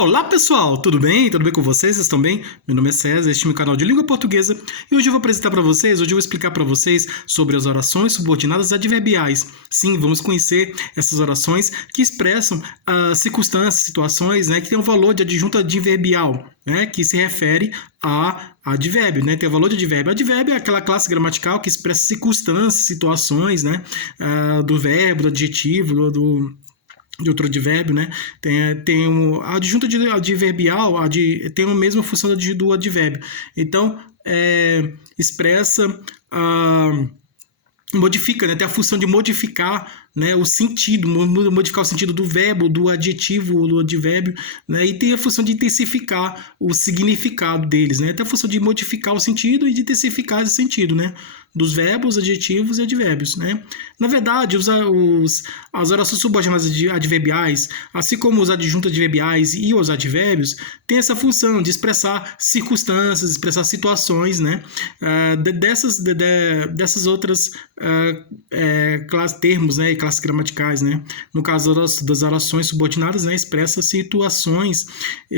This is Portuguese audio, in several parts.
Olá pessoal, tudo bem? Tudo bem com vocês? Vocês estão bem? Meu nome é César, este é o meu canal de língua portuguesa e hoje eu vou apresentar para vocês, hoje eu vou explicar para vocês sobre as orações subordinadas adverbiais. Sim, vamos conhecer essas orações que expressam circunstâncias, situações, né, que tem um valor de adjunto adverbial, né, que se refere a advérbio, né? Tem o valor de advérbio. Advérbio é aquela classe gramatical que expressa circunstâncias, situações, né, do verbo, do adjetivo, de outro advérbio, né? Tem a adjunta adverbial tem a mesma função do advérbio. Então, expressa modifica, né? Tem a função de modificar, né, o sentido, modificar o sentido do verbo, do adjetivo, do advérbio, né? E tem a função de intensificar o significado deles, né? Tem a função de modificar o sentido e de intensificar esse sentido, né? Dos verbos, adjetivos e advérbios, né? Na verdade, as orações subordinadas adverbiais, assim como os adjuntos adverbiais e os advérbios, têm essa função de expressar circunstâncias, expressar situações, né? Dessas outras termos, né, e classes gramaticais, né? No caso das orações subordinadas, né, expressa situações,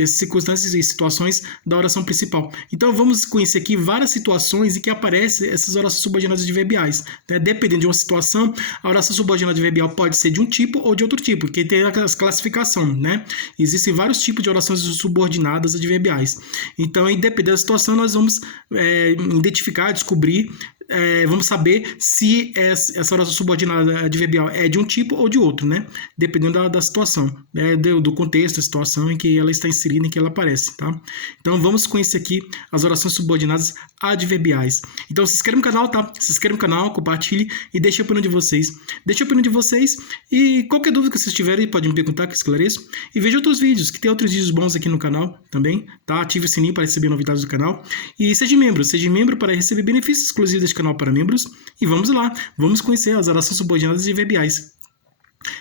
circunstâncias e situações da oração principal. Então vamos conhecer aqui várias situações em que aparecem essas orações subordinadas adverbiais, né? Dependendo de uma situação, a oração subordinada adverbial pode ser de um tipo ou de outro tipo, que tem a classificação, né? Existem vários tipos de orações subordinadas adverbiais. Então, dependendo da situação, nós vamos identificar, descobrir, vamos saber se essa oração subordinada adverbial é de um tipo ou de outro, né? Dependendo da situação, né? do contexto, da situação em que ela está inserida, em que ela aparece, tá? Então, vamos conhecer aqui as orações subordinadas adverbiais. Então, se inscreve no canal, tá? Se inscreve no canal, compartilhe e deixe a opinião de vocês. Deixe a opinião de vocês e qualquer dúvida que vocês tiverem, pode me perguntar que eu esclareço. E veja outros vídeos, que tem outros vídeos bons aqui no canal também, tá? Ative o sininho para receber novidades do canal. E seja membro para receber benefícios exclusivos deste canal para membros. E vamos lá, vamos conhecer as orações subordinadas adverbiais.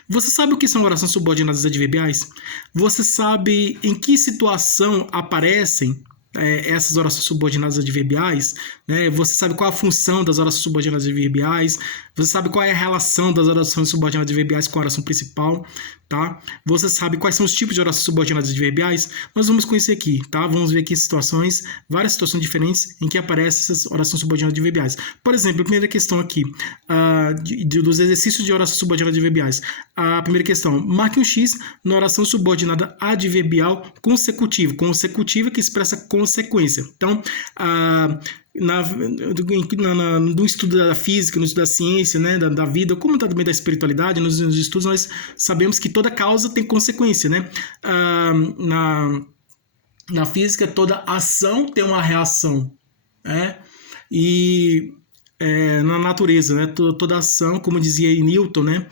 Você sabe o que são orações subordinadas adverbiais? Você sabe em que situação aparecem essas orações subordinadas adverbiais, né? Você sabe qual a função das orações subordinadas adverbiais, você sabe qual é a relação das orações subordinadas adverbiais com a oração principal, tá? Você sabe quais são os tipos de orações subordinadas adverbiais? Nós vamos conhecer aqui, tá? Vamos ver aqui situações, várias situações diferentes em que aparecem essas orações subordinadas adverbiais. Por exemplo, a primeira questão aqui, dos exercícios de orações subordinadas adverbiais. A primeira questão, marque um X na oração subordinada adverbial consecutivo. Consecutiva que expressa consequência. Então, no estudo da física, no estudo da ciência, né, da vida, como também da espiritualidade, nos estudos nós sabemos que toda causa tem consequência, né? Na física, toda ação tem uma reação, né? E na natureza, né? Toda ação, como dizia Newton, né?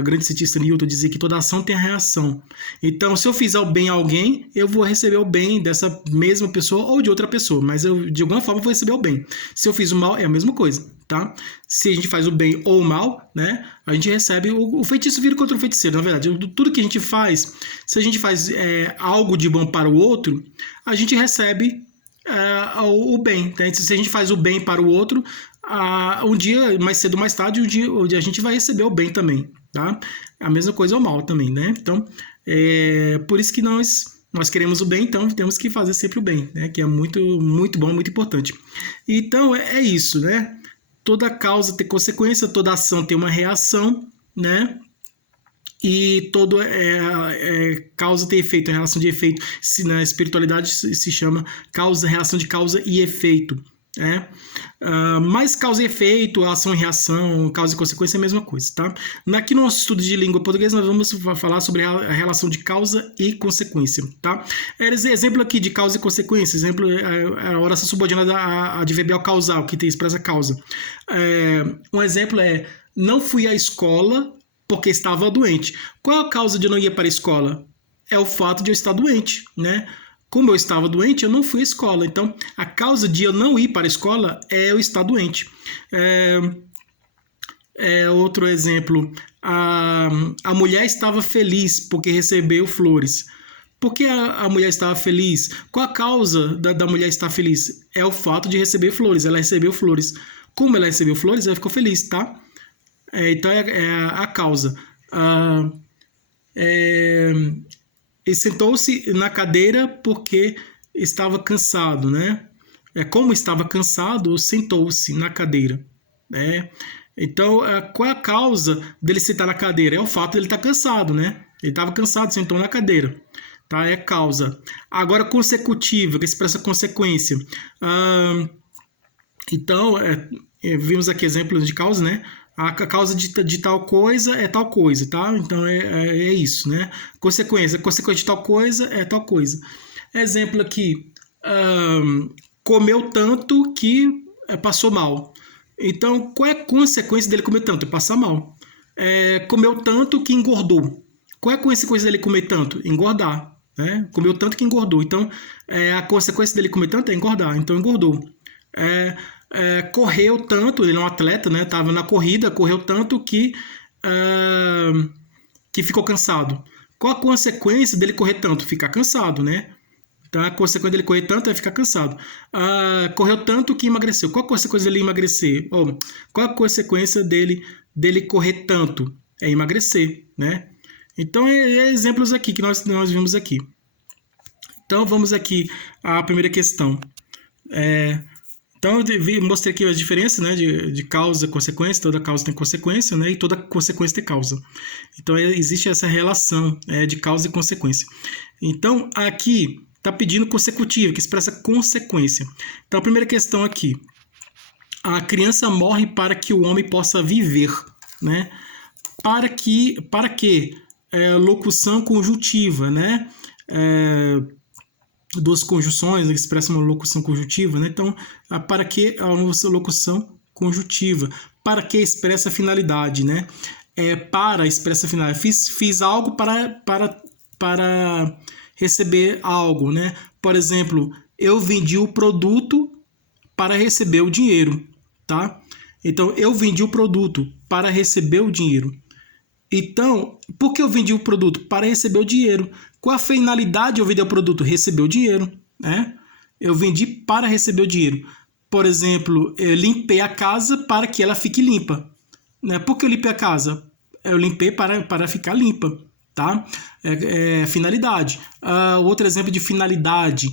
O grande cientista Newton dizia que toda ação tem a reação. Então, se eu fizer o bem a alguém, eu vou receber o bem dessa mesma pessoa ou de outra pessoa, mas eu, de alguma forma, vou receber o bem. Se eu fiz o mal, é a mesma coisa, tá? Se a gente faz o bem ou o mal, né, a gente recebe, o feitiço vira contra o feiticeiro, na verdade. Tudo que a gente faz, se a gente faz algo de bom para o outro, a gente recebe o bem, né? Se a gente faz o bem para o outro, um dia, mais cedo ou mais tarde, um dia a gente vai receber o bem também, tá? A mesma coisa é o mal também, né? Então, por isso que nós queremos o bem, então temos que fazer sempre o bem, né? Que é muito, muito bom, muito importante. Então, é isso, né? Toda causa tem consequência, toda ação tem uma reação, né? E toda causa tem efeito, a relação de efeito, na espiritualidade se chama relação de causa e efeito. Mas causa e efeito, ação e reação, causa e consequência é a mesma coisa, tá? Aqui no nosso estudo de língua portuguesa nós vamos falar sobre a relação de causa e consequência, tá? Exemplo aqui de causa e consequência, exemplo, a oração subordinada adverbial causal, que expressa causa. Um exemplo é, não fui à escola porque estava doente. Qual é a causa de eu não ir para a escola? É o fato de eu estar doente, né? Como eu estava doente, eu não fui à escola. Então, a causa de eu não ir para a escola é eu estar doente. Outro exemplo, a mulher estava feliz porque recebeu flores. Por que a mulher estava feliz? Qual a causa da mulher estar feliz? É o fato de receber flores. Ela recebeu flores. Como ela recebeu flores, ela ficou feliz, tá? Então, é a causa. Ele sentou-se na cadeira porque estava cansado, né? Como estava cansado, sentou-se na cadeira, né? Então, qual é a causa dele sentar na cadeira? É o fato de ele estar cansado, né? Ele estava cansado, sentou na cadeira, tá? É causa. Agora, consecutiva, que expressa consequência. Então, vimos aqui exemplos de causa, né? A causa de tal coisa é tal coisa, tá? Então, é isso, né? Consequência de tal coisa é tal coisa. Exemplo aqui, comeu tanto que passou mal. Então, qual é a consequência dele comer tanto? Passar mal. Comeu tanto que engordou. Qual é a consequência dele comer tanto? Engordar. Né? Comeu tanto que engordou. Então, a consequência dele comer tanto é engordar. Então, engordou. Correu tanto, ele é um atleta, né? Estava na corrida, correu tanto que ficou cansado. Qual a consequência dele correr tanto? Ficar cansado, né? Então, a consequência dele correr tanto é ficar cansado. Correu tanto que emagreceu. Qual a consequência dele emagrecer? Qual a consequência dele correr tanto? É emagrecer, né? Então, exemplos aqui que nós vimos aqui. Então, vamos aqui à primeira questão. Então, eu mostrei aqui as diferenças, né, de causa e consequência. Toda causa tem consequência, né, e toda consequência tem causa. Então, existe essa relação de causa e consequência. Então, aqui está pedindo consecutiva, que expressa consequência. Então, a primeira questão aqui. A criança morre para que o homem possa viver, né? Para que locução conjuntiva, né? Duas conjunções que expressam uma locução conjuntiva, né? Então, para que a locução conjuntiva? Para que expressa finalidade, né? Para expressa finalidade. Fiz algo para receber algo, né? Por exemplo, eu vendi o produto para receber o dinheiro, tá? Então, eu vendi o produto para receber o dinheiro. Então, por que eu vendi o produto? Para receber o dinheiro. Qual a finalidade de eu vender o produto? Receber o dinheiro, né? Eu vendi para receber o dinheiro. Por exemplo, eu limpei a casa para que ela fique limpa, né? Por que eu limpei a casa? Eu limpei para ficar limpa, tá? Finalidade. Outro exemplo de finalidade.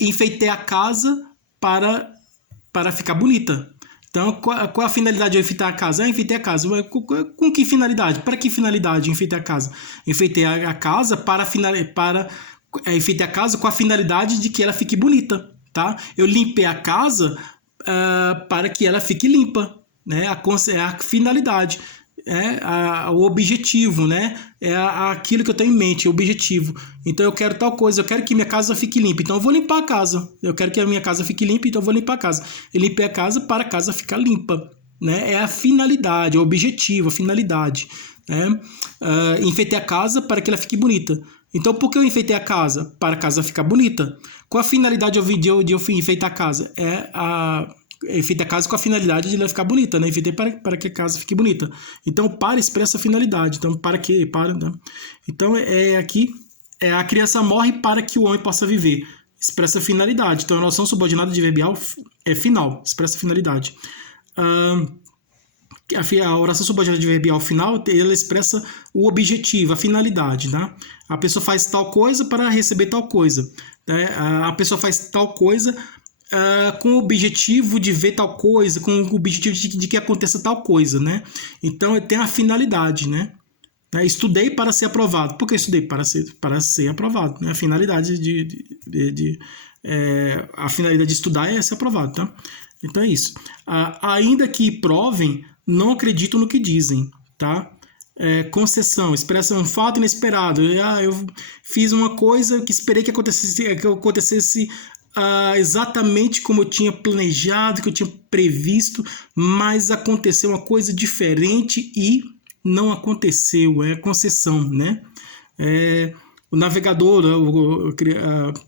Enfeitei a casa para ficar bonita. Então, qual a finalidade de eu enfeitar a casa? Enfeitei a casa. Com que finalidade? Para que finalidade enfeitei a casa? Enfeitei a casa enfeitei a casa com a finalidade de que ela fique bonita, tá? Eu limpei a casa para que ela fique limpa, né? A finalidade. O objetivo, né? Aquilo que eu tenho em mente, o objetivo. Então eu quero tal coisa, eu quero que minha casa fique limpa, então eu vou limpar a casa. Eu quero que a minha casa fique limpa, então eu vou limpar a casa. Eu limpei a casa para a casa ficar limpa, né? É a finalidade, o objetivo, a finalidade, né? Enfeitei a casa para que ela fique bonita. Então por que eu enfeitei a casa? Para a casa ficar bonita. Qual a finalidade de eu enfeitar a casa? Enfeitei a casa com a finalidade de ela ficar bonita, né? Enfeitei para que a casa fique bonita. Então, para expressa a finalidade. Então, para quê? Para, né? Então, aqui, a criança morre para que o homem possa viver. Expressa a finalidade. Então, a noção subordinada adverbial é final, expressa a finalidade. A oração subordinada adverbial final, ela expressa o objetivo, a finalidade, tá? A pessoa faz tal coisa para receber tal coisa, né? A pessoa faz tal coisa com o objetivo de ver tal coisa, com o objetivo de que aconteça tal coisa, né? Então, tem a finalidade, né? Estudei para ser aprovado. Por que estudei? Para ser aprovado, né? A finalidade a finalidade de estudar é ser aprovado, tá? Então, é isso. Ainda que provem, não acredito no que dizem, tá? Concessão, expressa um fato inesperado. Eu fiz uma coisa que esperei que acontecesse exatamente como eu tinha planejado, que eu tinha previsto, mas aconteceu uma coisa diferente e não aconteceu. É concessão, né? O navegador,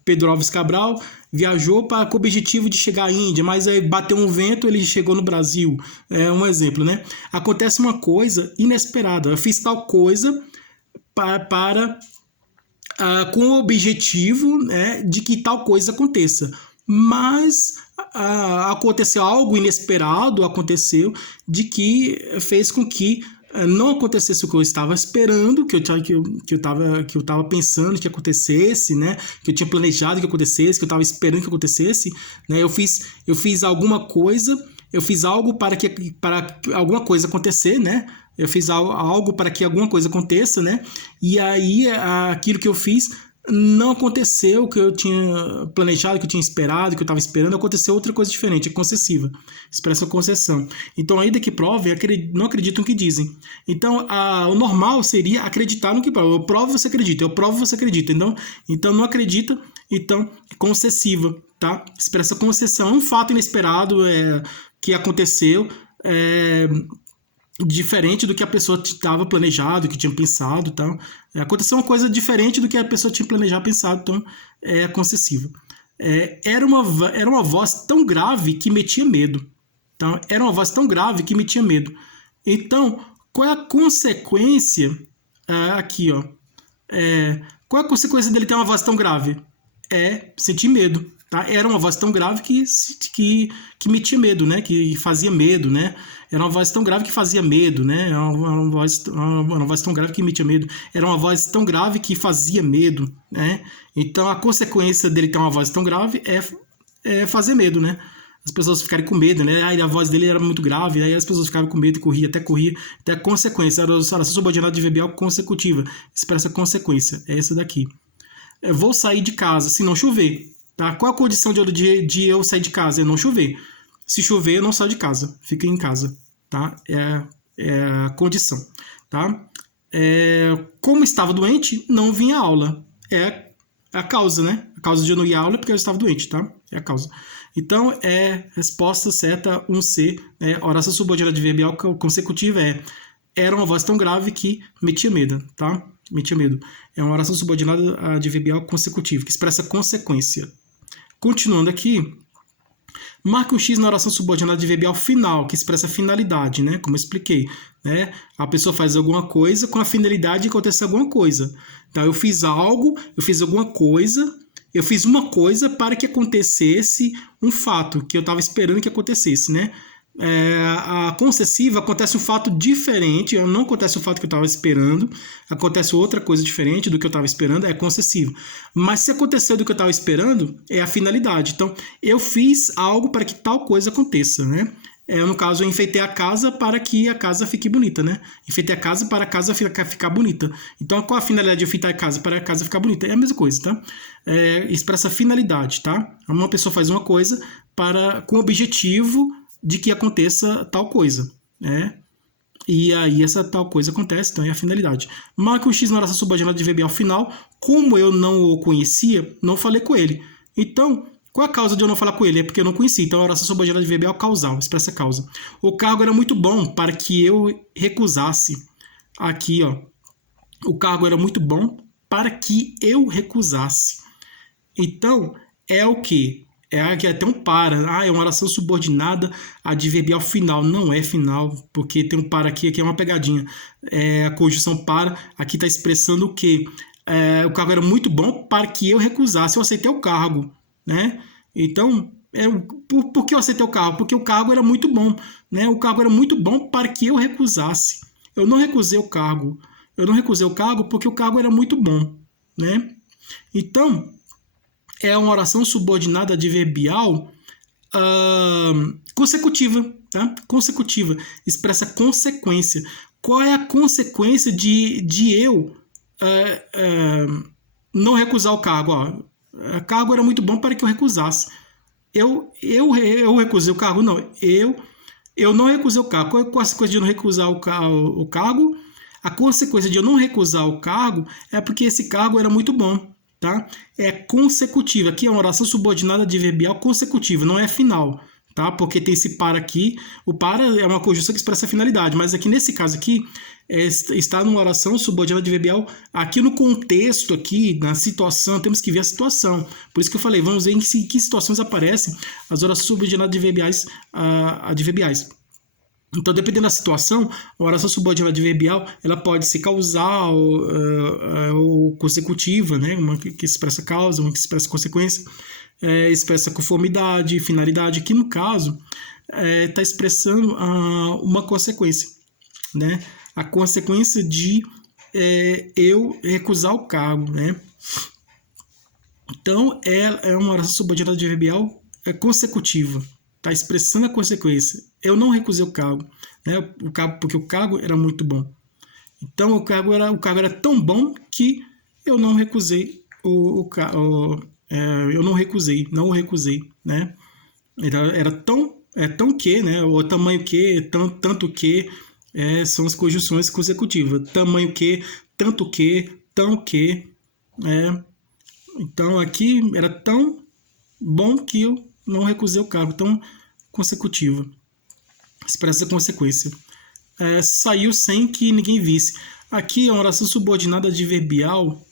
Pedro Alves Cabral, viajou com o objetivo de chegar à Índia, mas aí bateu um vento, ele chegou no Brasil. É um exemplo, né? Acontece uma coisa inesperada. Eu fiz tal coisa com o objetivo, né, de que tal coisa aconteça. Mas aconteceu algo inesperado, de que fez com que não acontecesse o que eu estava esperando, que eu estava pensando que acontecesse, né? Que eu tinha planejado que acontecesse, que eu estava esperando que acontecesse, né? Eu fiz alguma coisa, eu fiz algo para alguma coisa acontecer, né? Eu fiz algo para que alguma coisa aconteça, né? E aí aquilo que eu fiz não aconteceu o que eu tinha planejado, que eu tinha esperado, que eu estava esperando, aconteceu outra coisa diferente, é concessiva, expressa concessão. Então, ainda que provem, não acreditam no que dizem. Então, o normal seria acreditar no que prova. Eu provo, você acredita. Eu provo, você acredita. Então não acredita, então, concessiva, tá? Expressa concessão. É um fato inesperado que aconteceu, diferente do que a pessoa estava planejado, que tinha pensado, tal. Aconteceu uma coisa diferente do que a pessoa tinha planejado, pensado, então é concessiva. Era uma voz tão grave que metia medo. Então, era uma voz tão grave que metia medo. Então, qual é a consequência? Aqui, ó. Qual é a consequência dele ter uma voz tão grave? É sentir medo. Tá? Era uma voz tão grave que metia medo, né? Que fazia medo, né? Era uma voz tão grave que fazia medo, né? Era uma voz tão grave que metia medo. Era uma voz tão grave que fazia medo, né? Então, a consequência dele ter uma voz tão grave é fazer medo, né? As pessoas ficarem com medo, né? Aí a voz dele era muito grave, aí as pessoas ficavam com medo e corria. Até a consequência. Era a oração subordinada adverbial consecutiva. Expressa consequência. É essa daqui. Eu vou sair de casa se não chover. Tá? Qual a condição de eu sair de casa? É não chover. Se chover, eu não saio de casa. Fico em casa. Tá? É a condição. Tá? Como estava doente, não vim à aula. É a causa, né? A causa de eu não ir à aula é porque eu estava doente, tá? É a causa. Então, resposta certa 1C, oração subordinada adverbial consecutiva era uma voz tão grave que metia medo, tá? Metia medo. É uma oração subordinada adverbial consecutiva, que expressa consequência. Continuando aqui, marque um X na oração subordinada adverbial final, que expressa finalidade, né? Como eu expliquei, né? A pessoa faz alguma coisa com a finalidade de acontecer alguma coisa. Então, eu fiz algo, eu fiz alguma coisa, eu fiz uma coisa para que acontecesse um fato que eu estava esperando que acontecesse, né? A concessiva acontece um fato diferente, não acontece o fato que eu estava esperando, acontece outra coisa diferente do que eu estava esperando, é concessivo. Mas se aconteceu do que eu estava esperando, é a finalidade. Então, eu fiz algo para que tal coisa aconteça, né? No caso, eu enfeitei a casa para que a casa fique bonita, né? Enfeitei a casa para a casa ficar bonita. Então, qual a finalidade de enfeitar a casa? Para a casa ficar bonita. É a mesma coisa, tá? Expressa finalidade, tá? Uma pessoa faz uma coisa com o objetivo de que aconteça tal coisa, né? E aí essa tal coisa acontece, então é a finalidade. Marque um X na oração subordinada adverbial final. Como eu não o conhecia, não falei com ele. Então, qual a causa de eu não falar com ele? É porque eu não conhecia. Então, a oração subordinada adverbial causal, expressa causa. O cargo era muito bom para que eu recusasse. Aqui, ó. O cargo era muito bom para que eu recusasse. Então, é o quê? Que até um para. É uma oração subordinada adverbial final. Não é final, porque tem um para aqui é uma pegadinha. A conjunção para, aqui está expressando o quê? O cargo era muito bom para que eu recusasse. Eu aceitei o cargo, né? Então, por que eu aceitei o cargo? Porque o cargo era muito bom, né? O cargo era muito bom para que eu recusasse. Eu não recusei o cargo. Eu não recusei o cargo porque o cargo era muito bom, né? Então, é uma oração subordinada adverbial consecutiva, tá? Consecutiva, expressa consequência. Qual é a consequência de eu não recusar o cargo? O cargo era muito bom para que eu recusasse. Eu recusei o cargo? Não, eu não recusei o cargo. Qual é a consequência de eu não recusar o cargo? A consequência de eu não recusar o cargo é porque esse cargo era muito bom. Tá? É consecutiva. Aqui é uma oração subordinada adverbial consecutiva, não é final, tá? Porque tem esse para aqui. O para é uma conjunção que expressa a finalidade, mas aqui nesse caso aqui está numa oração subordinada adverbial. Aqui no contexto, aqui na situação, temos que ver a situação. Por isso que eu falei, vamos ver em que situações aparecem as orações subordinadas adverbiais. Então, dependendo da situação, a oração subordinada adverbial ela pode ser causal ou consecutiva, né? Uma que expressa causa, uma que expressa consequência, expressa conformidade, finalidade. Aqui, no caso, está expressando uma consequência, né? a consequência de eu recusar o cargo, né? Então, é uma oração subordinada adverbial consecutiva, está expressando a consequência. Eu não recusei o cargo, né? Porque o cargo era muito bom. Então, o cargo era tão bom que eu não recusei eu não o recusei, né? Era tão que, né? O tamanho que, tanto que, são as conjunções consecutivas. Tamanho que, tanto que, tão que, Então, aqui era tão bom que eu não recusei o cargo. Tão consecutiva. Expressa a consequência. Saiu sem que ninguém visse. Aqui é uma oração subordinada adverbial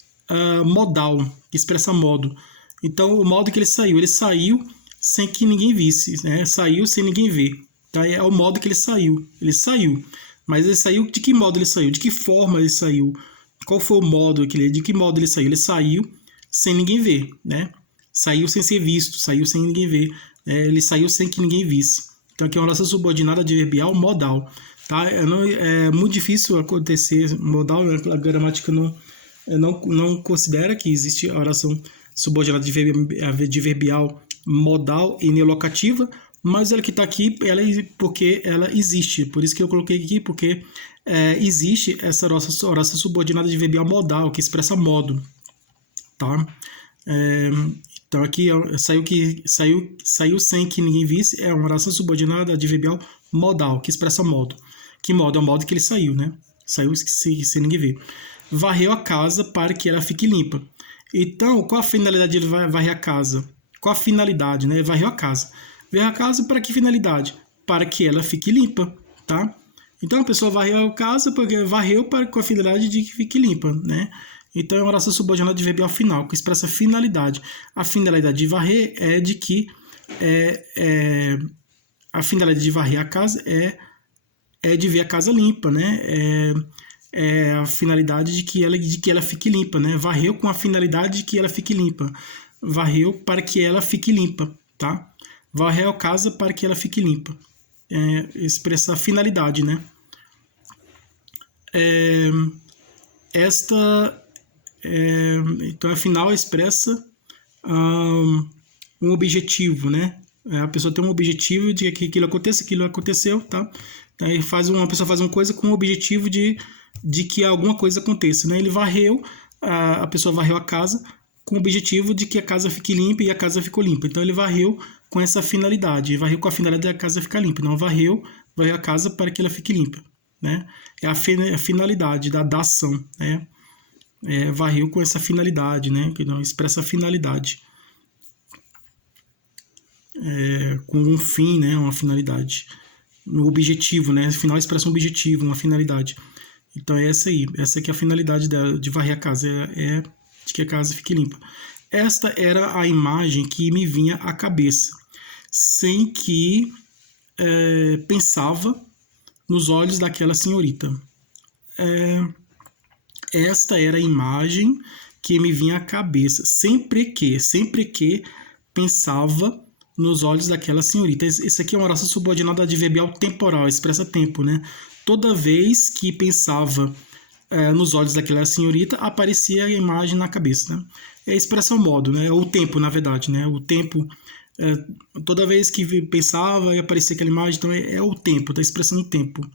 modal, que expressa modo. Então, o modo que ele saiu sem que ninguém visse, né? Saiu sem ninguém ver. Tá? É o modo que ele saiu. Ele saiu. Mas ele saiu de que modo ele saiu? De que forma ele saiu? Qual foi o modo de que modo ele saiu? Ele saiu sem ninguém ver, né? Saiu sem ser visto, saiu sem ninguém ver. Ele saiu sem que ninguém visse. Então, aqui é uma oração subordinada adverbial modal. Tá? É muito difícil acontecer modal, a gramática não considera que existe a oração subordinada adverbial modal e neolocativa, mas ela que está aqui porque ela existe. Por isso que eu coloquei aqui, porque existe essa oração subordinada adverbial modal, que expressa modo. Tá? Então aqui saiu sem que ninguém visse, é uma oração subordinada adverbial modal, que expressa modo. Que modo? É o modo que ele saiu, né? Saiu sem ninguém ver. Varreu a casa para que ela fique limpa. Então, qual a finalidade de ele varrer a casa? Qual a finalidade, né? Varreu a casa. Varreu a casa para que finalidade? Para que ela fique limpa, tá? Então, a pessoa varreu a casa porque varreu com a finalidade de que fique limpa, né? Então, é uma oração subordinada adverbial final, que expressa finalidade. A finalidade de varrer é de que... a finalidade de varrer a casa é de ver a casa limpa, né? É a finalidade de que ela fique limpa, né? Varreu com a finalidade de que ela fique limpa. Varreu para que ela fique limpa, tá? Varreu a casa para que ela fique limpa. Expressa a finalidade, né? Então, afinal, expressa um objetivo, né? A pessoa tem um objetivo de que aquilo aconteceu, tá? Aí uma pessoa faz uma coisa com o objetivo de que alguma coisa aconteça, né? Ele varreu, a pessoa varreu a casa com o objetivo de que a casa fique limpa e a casa ficou limpa. Então ele varreu com essa finalidade, varreu com a finalidade da casa ficar limpa. Não varreu a casa para que ela fique limpa, né? É a finalidade da ação, né? Varreu com essa finalidade, né? Que não expressa a finalidade. Com um fim, né? Uma finalidade. No objetivo, né? Afinal, expressa um objetivo, uma finalidade. Então é essa aí. Essa aqui é a finalidade de varrer a casa, de que a casa fique limpa. Esta era a imagem que me vinha à cabeça, sem que pensava nos olhos daquela senhorita. Esta era a imagem que me vinha à cabeça, sempre que pensava nos olhos daquela senhorita. Isso aqui é uma oração subordinada adverbial temporal, expressa tempo, né? Toda vez que pensava nos olhos daquela senhorita, aparecia a imagem na cabeça, né? Expressa o modo, né? O tempo, na verdade, né? O tempo, toda vez que pensava e aparecia aquela imagem, então é o tempo, está expressando o tempo.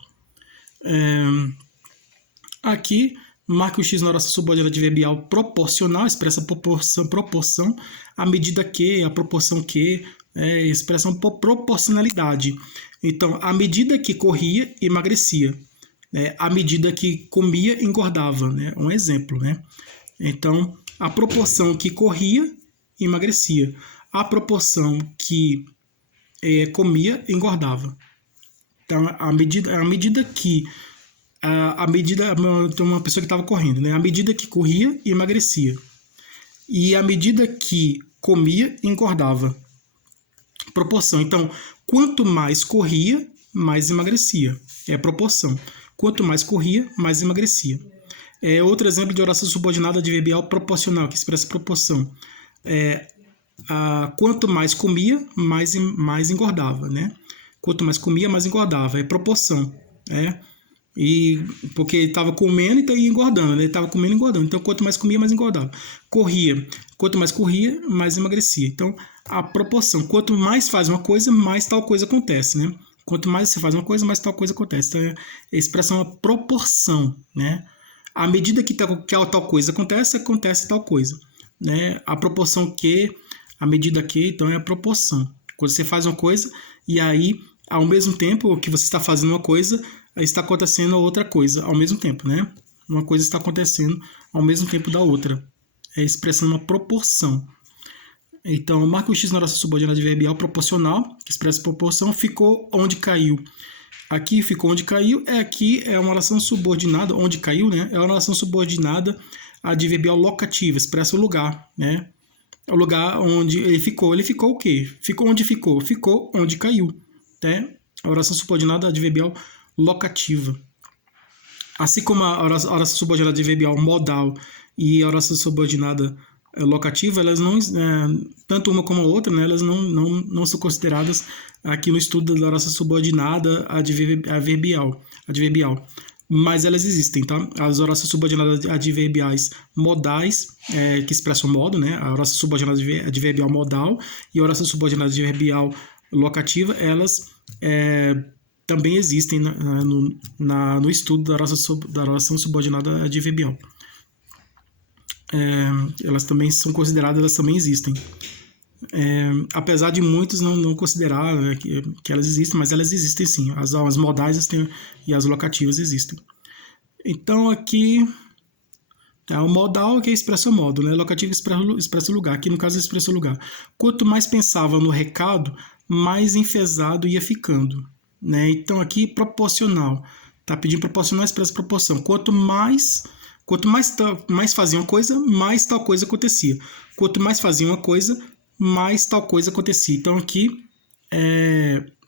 Aqui, marca o X na oração subordinada adverbial proporcional, expressa proporção, à medida que, a proporção que, expressam proporcionalidade. Então, à medida que corria, emagrecia. À medida que comia, engordava. Né? Um exemplo. Né? Então, a proporção que corria, emagrecia. A proporção que comia, engordava. Então, à medida que então uma pessoa que estava correndo, né? À medida que corria, emagrecia. E à medida que comia, engordava. Proporção. Então, quanto mais corria, mais emagrecia. É a proporção. Quanto mais corria, mais emagrecia. Outro exemplo de oração subordinada adverbial proporcional, que expressa proporção. Quanto mais comia, mais engordava. Né? Quanto mais comia, mais engordava. É proporção. E porque ele estava comendo e ia engordando, né? Ele estava comendo e engordando. Então, quanto mais comia, mais engordava. Corria. Quanto mais corria, mais emagrecia. Então, a proporção. Quanto mais faz uma coisa, mais tal coisa acontece, né? Quanto mais você faz uma coisa, mais tal coisa acontece. Então, a expressão é uma proporção, né? À medida que a tal coisa acontece, acontece tal coisa, né? A proporção que, à medida que, então é a proporção. Quando você faz uma coisa e aí, ao mesmo tempo que você está fazendo uma coisa, está acontecendo outra coisa ao mesmo tempo, né? Uma coisa está acontecendo ao mesmo tempo da outra. É expressando uma proporção. Então, marca o X na oração subordinada adverbial proporcional, que expressa proporção, ficou onde caiu. Aqui ficou onde caiu, aqui é uma oração subordinada, onde caiu, né? É uma oração subordinada adverbial locativa, expressa o lugar, né? O lugar onde ele ficou. Ele ficou o quê? Ficou onde ficou? Ficou onde caiu, né? A oração subordinada adverbial locativa. Assim como a oração subordinada adverbial modal e a oração subordinada locativa, elas não, tanto uma como a outra, né, elas não são consideradas aqui no estudo da oração subordinada adverbial. Mas elas existem, tá? As orações subordinadas adverbiais modais, que expressam modo, né? A oração subordinada adverbial modal e a oração subordinada adverbial locativa, elas também existem no estudo da oração subordinada adverbial. Elas também são consideradas, elas também existem. Apesar de muitos não considerar, né, que elas existem, mas elas existem sim. As modais e as locativas existem. Então aqui o modal que expressa o modo, né? Locativo expressa o lugar. Aqui no caso expressa o lugar. Quanto mais pensava no recado, mais enfesado ia ficando, né? Então aqui proporcional. Tá pedindo proporcional, expressa proporção. Quanto mais fazia uma coisa, mais tal coisa acontecia. Quanto mais fazia uma coisa, mais tal coisa acontecia. Então aqui,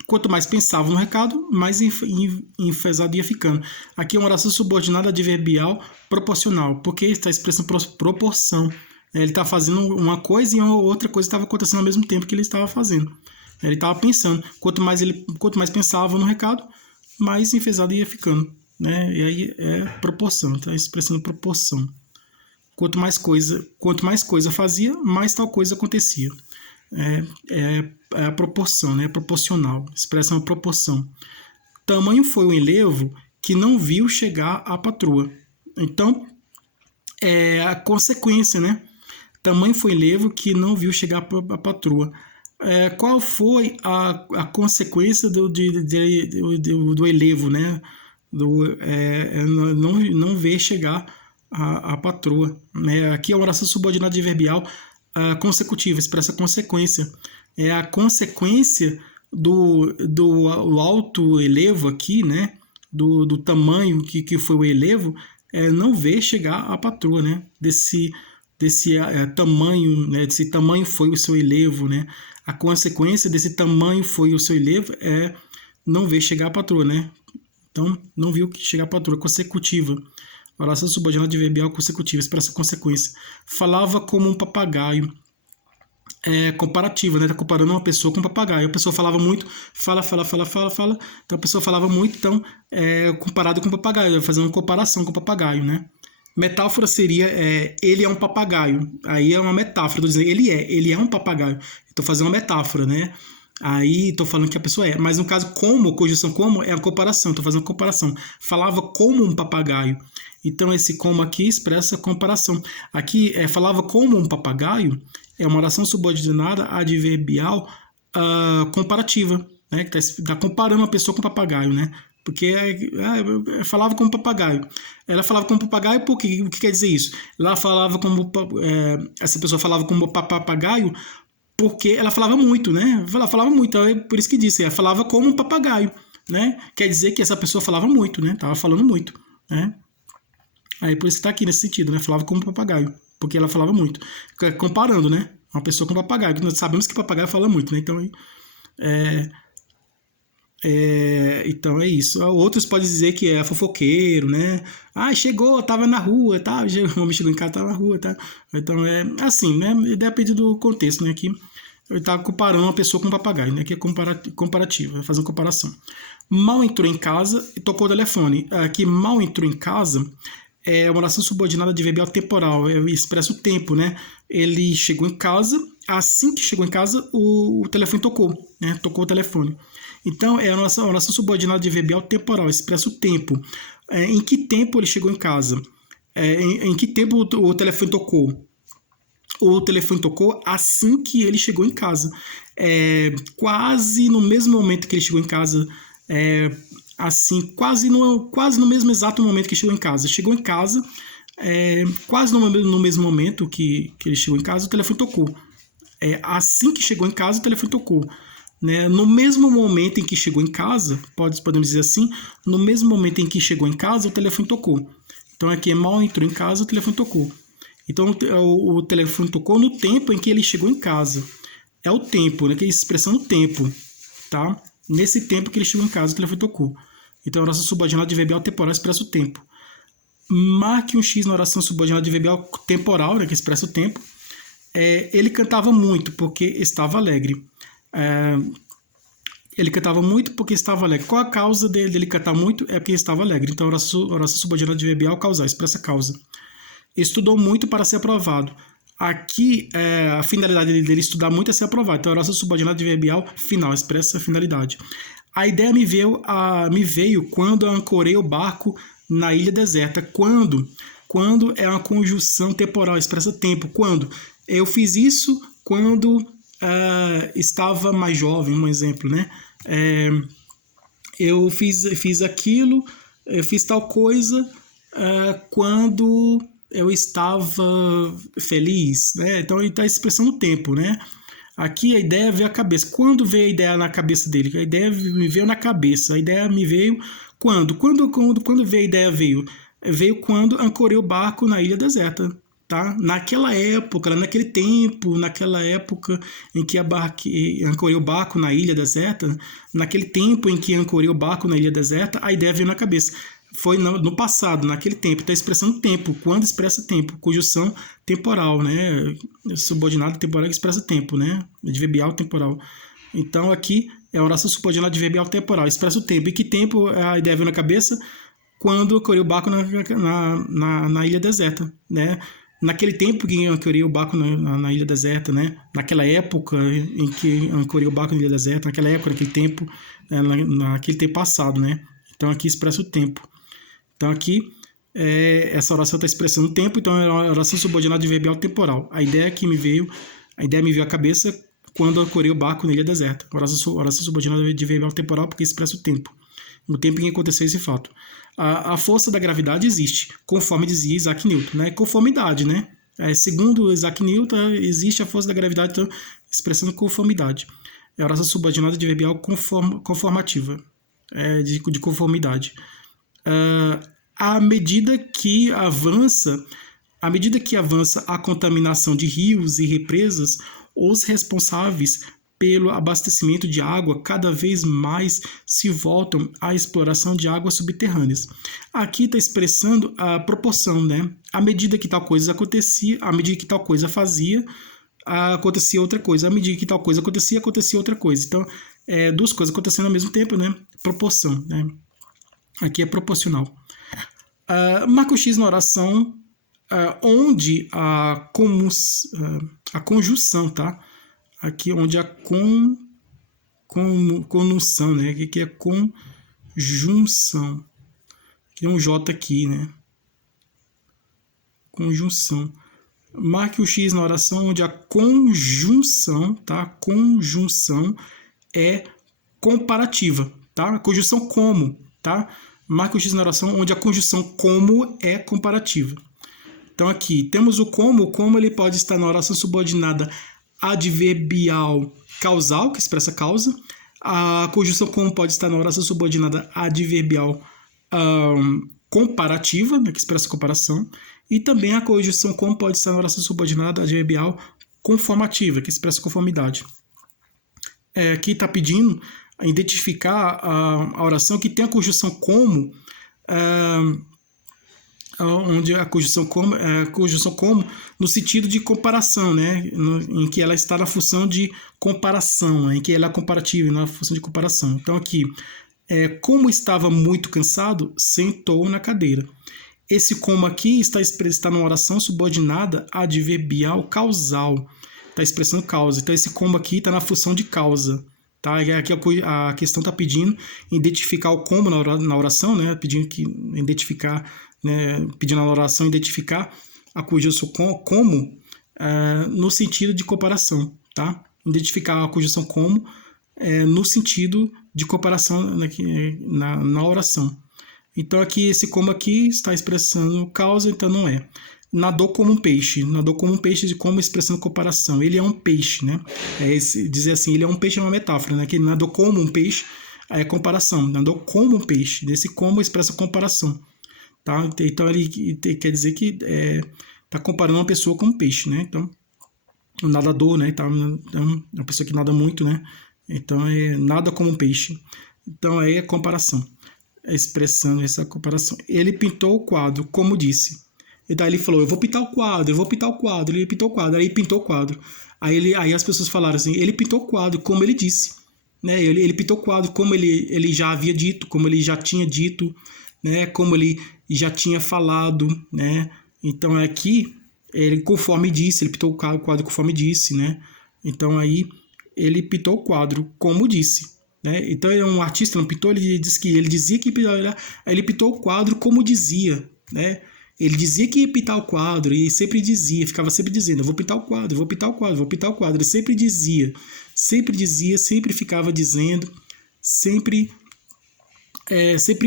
quanto mais pensava no recado, mais enfesado ia ficando. Aqui é uma oração subordinada adverbial proporcional, porque está expressando proporção. Ele está fazendo uma coisa e outra coisa estava acontecendo ao mesmo tempo que ele estava fazendo. Ele estava pensando. Quanto mais pensava no recado, mais enfesado ia ficando, né? E aí é proporção, está expressando proporção. Quanto mais coisa fazia, mais tal coisa acontecia. É a proporção, né? Proporcional, expressa uma proporção. Tamanho foi o enlevo que não viu chegar a patroa. Então, é a consequência, né? Tamanho foi o enlevo que não viu chegar a patroa. Qual foi a consequência do enlevo, né? Não ver chegar a patroa, né? Aqui é uma oração subordinada adverbial consecutiva, expressa consequência. É a consequência do alto elevo aqui, né? Do tamanho que foi o elevo, não ver chegar a patroa, né? Desse tamanho, né? Desse tamanho foi o seu elevo, né? A consequência desse tamanho foi o seu elevo é não ver chegar a patroa, né? Então, não viu chegar a patroa, consecutiva. Oração subordinada adverbial consecutiva, expressa consequência. Falava como um papagaio. Comparativa, né? Tá comparando uma pessoa com um papagaio. A pessoa falava muito, fala. Então a pessoa falava muito, então comparado com o papagaio, fazendo uma comparação com o papagaio, né? Metáfora seria ele é um papagaio. Aí é uma metáfora, tô dizendo ele é um papagaio. Estou fazendo uma metáfora, né? Aí estou falando que a pessoa é. Mas no caso, conjunção como, é a comparação. Estou fazendo uma comparação. Falava como um papagaio. Então esse como aqui expressa comparação. Aqui falava como um papagaio é uma oração subordinada adverbial comparativa, né? Que está comparando uma pessoa com um papagaio, né? Porque falava como papagaio. Ela falava como papagaio porque o que quer dizer isso? Ela falava como essa pessoa falava como papagaio porque ela falava muito, né? Ela falava muito, por isso que disse, ela falava como um papagaio, né? Quer dizer que essa pessoa falava muito, né? Tava falando muito, né? Aí por isso que tá aqui nesse sentido, né? Falava como um papagaio, porque ela falava muito. Comparando, né? Uma pessoa com um papagaio. Nós sabemos que papagaio fala muito, né? Então, então é isso. Outros podem dizer que é fofoqueiro, né? Chegou, tava na rua, tá? O homem chegou em casa, tava na rua, tá? Então é assim, né? Depende do contexto, né? Aqui Ele está comparando uma pessoa com um papagaio, né? Que é comparativo, fazendo comparação. Mal entrou em casa e tocou o telefone. Aqui, mal entrou em casa é uma oração subordinada adverbial temporal, expressa o tempo, né? Ele chegou em casa, assim que chegou em casa, o telefone tocou, né? Tocou o telefone. Então, é a nossa oração subordinada adverbial temporal, expressa o tempo. Em que tempo ele chegou em casa? Em que tempo o telefone tocou? O telefone tocou assim que ele chegou em casa. Quase no mesmo momento que ele chegou em casa, assim, quase no mesmo exato momento que chegou em casa. Chegou em casa, quase no mesmo momento que ele chegou em casa, o telefone tocou. Assim que chegou em casa, o telefone tocou. Né? No mesmo momento em que chegou em casa, podemos dizer assim, no mesmo momento em que chegou em casa, o telefone tocou. Então aqui mal entrou em casa, o telefone tocou. Então o telefone tocou no tempo em que ele chegou em casa. É o tempo, né? Que é expressando tempo, tá? Nesse tempo que ele chegou em casa, o telefone tocou. Então a oração subordinada adverbial temporal expressa o tempo. Marque um X na oração subordinada adverbial temporal, né? Que expressa o tempo. Ele cantava muito porque estava alegre. Ele cantava muito porque estava alegre. Qual a causa dele cantar muito? É porque estava alegre. Então, a oração subordinada adverbial causal, expressa causa. Estudou muito para ser aprovado. Aqui, a finalidade dele estudar muito é ser aprovado. Então, a oração subordinada adverbial final, expressa a finalidade. A ideia me veio quando ancorei o barco na ilha deserta. Quando é uma conjunção temporal, expressa tempo. Quando? Eu fiz isso quando estava mais jovem, um exemplo, né? Eu fiz aquilo, eu fiz tal coisa quando eu estava feliz, né? Então ele está expressando o tempo, né? Aqui a ideia veio à cabeça. Quando veio a ideia na cabeça dele? A ideia me veio na cabeça. A ideia me veio quando? Quando veio a ideia veio quando ancorei o barco na ilha deserta. Tá? Naquela época, naquele tempo, naquela época em que ancorei o barco na ilha deserta, naquele tempo em que ancorei o barco na ilha deserta, a ideia veio na cabeça. Foi no passado, naquele tempo. Está expressando tempo. Quando expressa tempo? Conjunção temporal, né? Subordinado temporal que expressa tempo, né? Adverbial temporal. Então aqui é a oração subordinada adverbial temporal. Expressa o tempo. E que tempo a ideia veio na cabeça? Quando ancorei o barco na ilha deserta, né? Naquele tempo que ancorei o barco na ilha deserta, né? Naquela época em que ancorei o barco na ilha deserta, naquela época, naquele tempo, naquele tempo passado, né? Então aqui expressa o tempo. Então aqui essa oração está expressando o tempo, então é uma oração subordinada adverbial temporal. A ideia me veio à cabeça quando ancorei o barco na ilha deserta. Oração subordinada adverbial temporal porque expressa o tempo em que aconteceu esse fato. A força da gravidade existe, conforme dizia Isaac Newton, né? Conformidade, né? Segundo Isaac Newton, existe a força da gravidade, então, expressando conformidade. É a oração subordinada adverbial conformativa, de conformidade. À medida que avança a contaminação de rios e represas, os responsáveis pelo abastecimento de água cada vez mais se voltam à exploração de águas subterrâneas. Aqui está expressando a proporção, né? À medida que tal coisa acontecia, à medida que tal coisa fazia, acontecia outra coisa. À medida que tal coisa acontecia outra coisa. Então, duas coisas acontecendo ao mesmo tempo, né? Proporção, né? Aqui é proporcional. Marca o X na oração onde a conjunção, tá? Aqui onde a conjunção, né? Aqui é conjunção. Tem um J aqui, né? Conjunção. Marque o X na oração onde a conjunção, tá? Conjunção é comparativa, tá? Conjunção como, tá? Marque o X na oração onde a conjunção como é comparativa. Então aqui temos o como ele pode estar na oração subordinada adverbial causal, que expressa causa. A conjunção como pode estar na oração subordinada adverbial comparativa, né, que expressa comparação. E também a conjunção como pode estar na oração subordinada adverbial conformativa, que expressa conformidade. Aqui está pedindo identificar a oração que tem a conjunção como onde a conjunção como no sentido de comparação, né? Em que ela está na função de comparação, né? Em que ela é comparativa, na função de comparação. Então aqui, como estava muito cansado, sentou na cadeira. Esse como aqui está numa oração subordinada adverbial causal, está expressando causa. Então esse como aqui está na função de causa. Tá? Aqui a questão está pedindo identificar o como na oração, né? Pedindo que identificar, né? Pedindo na oração identificar a conjunção como no sentido de comparação, tá? Identificar a conjunção como no sentido de comparação na oração. Então aqui esse como aqui está expressando causa, então não é. Nadou como um peixe. Nadou como um peixe de como expressando comparação. Ele é um peixe, né? Dizer assim, ele é um peixe é uma metáfora, né? Que ele nadou como um peixe é comparação. Nadou como um peixe. Desse como expressa comparação. Tá? Então ele quer dizer que está comparando uma pessoa com um peixe, né? Então, o nadador, né? Então, uma pessoa que nada muito, né? Então, nada como um peixe. Então, aí é comparação. Expressando essa comparação. Ele pintou o quadro, como disse. E daí ele falou, eu vou pintar o quadro, eu vou pintar o quadro. Ele pintou o quadro, aí pintou o quadro. Aí as pessoas falaram assim, ele pintou o quadro, como ele disse. Né? Ele pintou o quadro como ele já havia dito, como ele já tinha dito, né? Como ele já tinha falado, né? Então aqui, ele conforme disse, ele pintou o quadro conforme disse, né? Então aí, ele pintou o quadro como disse. Né? Então ele é um artista, não pintou, ele dizia que ele pintou o quadro como dizia, né? Ele dizia que ia pintar o quadro e sempre dizia, ficava sempre dizendo, eu vou pintar o quadro, eu vou pintar o quadro, eu vou pintar o quadro. Ele sempre dizia, sempre ficava dizendo, sempre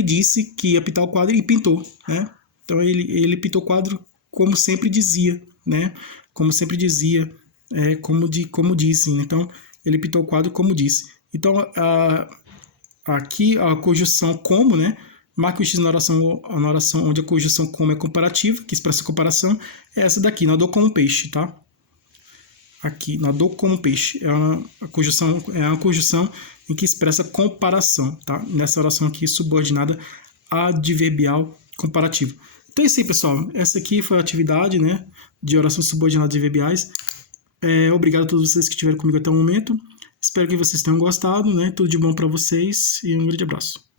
disse que ia pintar o quadro e pintou, né? Então ele pintou o quadro como sempre dizia, né? Como sempre dizia, como disse. Então ele pintou o quadro como disse. Então aqui a conjunção como, né? Marque o X na oração onde a conjunção como é comparativa, que expressa comparação, é essa daqui, nadou como um peixe, tá? Aqui, nadou como um peixe, é uma conjunção em que expressa comparação, tá? Nessa oração aqui, subordinada adverbial comparativa. Então é isso aí, pessoal. Essa aqui foi a atividade, né, de orações subordinadas adverbiais. Obrigado a todos vocês que estiveram comigo até o momento. Espero que vocês tenham gostado, né? Tudo de bom para vocês e um grande abraço.